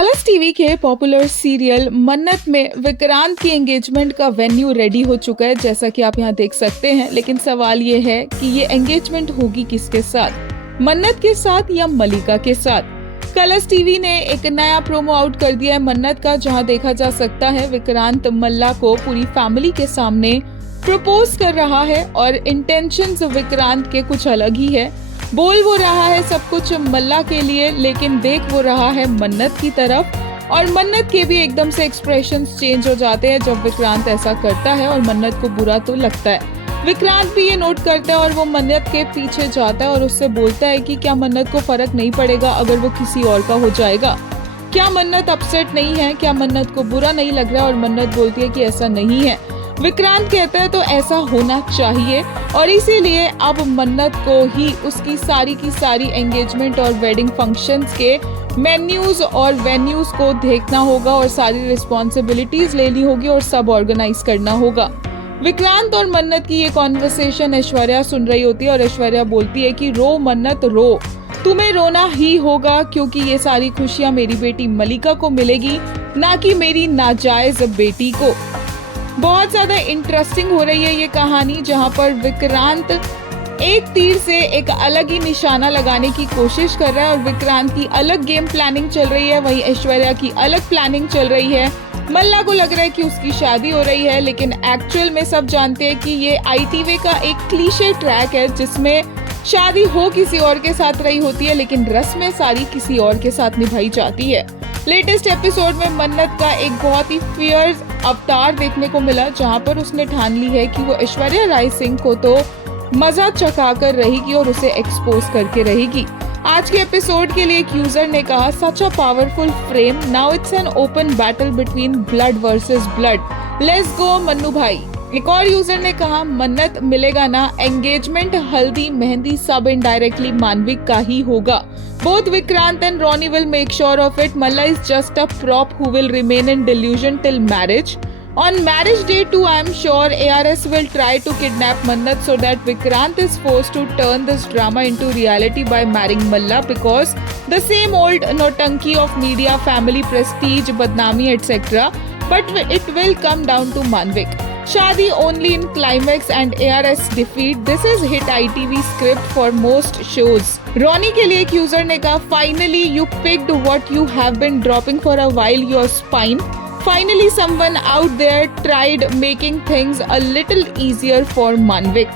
Colors TV के popular serial मन्नत में विक्रांत की एंगेजमेंट का वेन्यू रेडी हो चुका है, जैसा कि आप यहाँ देख सकते हैं। लेकिन सवाल ये है कि ये एंगेजमेंट होगी किसके साथ, मन्नत के साथ या मलिका के साथ। कलर्स टीवी ने एक नया प्रोमो आउट कर दिया है मन्नत का, जहां देखा जा सकता है विक्रांत मल्ला को पूरी फैमिली के सामने प्रपोज कर रहा है और इंटेंशंस विक्रांत के कुछ अलग ही है। बोल वो रहा है सब कुछ मल्ला के लिए, लेकिन देख वो रहा है मन्नत की तरफ। और मन्नत के भी एकदम से एक्सप्रेशंस चेंज हो जाते हैं जब विक्रांत ऐसा करता है, और मन्नत को बुरा तो लगता है। विक्रांत भी ये नोट करता है और वो मन्नत के पीछे जाता है और उससे बोलता है कि क्या मन्नत को फर्क नहीं पड़ेगा अगर वो किसी और का हो जाएगा। क्या मन्नत अपसेट नहीं है, क्या मन्नत को बुरा नहीं लग रहा है? और मन्नत बोलती है कि ऐसा नहीं है। विक्रांत कहता है तो ऐसा होना चाहिए, और इसीलिए अब मन्नत को ही उसकी सारी की सारी एंगेजमेंट और वेडिंग फंक्शंस के मेन्यूज और वेन्यूज को देखना होगा और सारी रिस्पॉन्सिबिलिटीज लेनी होगी और सब ऑर्गेनाइज करना होगा। विक्रांत और मन्नत की ये कॉन्वर्सेशन ऐश्वर्या सुन रही होती है और ऐश्वर्या बोलती है कि रो मन्नत रो, तुम्हें रोना ही होगा क्योंकि ये सारी खुशियां मेरी बेटी मलिका को मिलेगी, ना कि मेरी नाजायज बेटी को। बहुत ज्यादा इंटरेस्टिंग हो रही है ये कहानी, जहां पर विक्रांत एक तीर से एक अलग ही निशाना लगाने की कोशिश कर रहा है और विक्रांत की अलग गेम प्लानिंग चल रही है, वहीं ऐश्वर्या की अलग प्लानिंग चल रही है। मल्ला को लग रहा है कि उसकी शादी हो रही है, लेकिन एक्चुअल में सब जानते हैं कि ये ITV का एक क्लीशे ट्रैक है जिसमें शादी हो किसी और के साथ रही होती है, लेकिन रस्में सारी किसी और के साथ निभाई जाती है। लेटेस्ट एपिसोड में मन्नत का एक बहुत ही फियर्स अवतार देखने को मिला, जहां पर उसने ठान ली है कि वो ऐश्वर्या राय सिंह को तो मजा चखा कर रहेगी और उसे एक्सपोज करके रहेगी। आज के एपिसोड के लिए एक यूजर ने कहा, such a powerful frame, now it's an open battle between blood versus blood, let's go Mannu भाई। एक और यूजर ने कहा, मन्नत मिलेगा ना, एंगेजमेंट हल्दी मेहंदी सब इनडायरेक्टली मानविक का ही होगा। Both Vikrant and Ronnie will make sure of it. Malla is just a prop who will remain in delusion till marriage. On marriage day too, I am sure ARS will try to kidnap Mannat so that Vikrant is forced to turn this drama into reality by marrying Malla, because the same old notanki of media, family prestige, badnami, etc. But it will come down to Manvik. शादी only in climax and ARS defeat. This is hit ITV script for most shows. Ronnie के लिए एक user ने कहा, finally you picked what you have been dropping for a while, your spine. Finally someone out there tried making things a little easier for Manvik.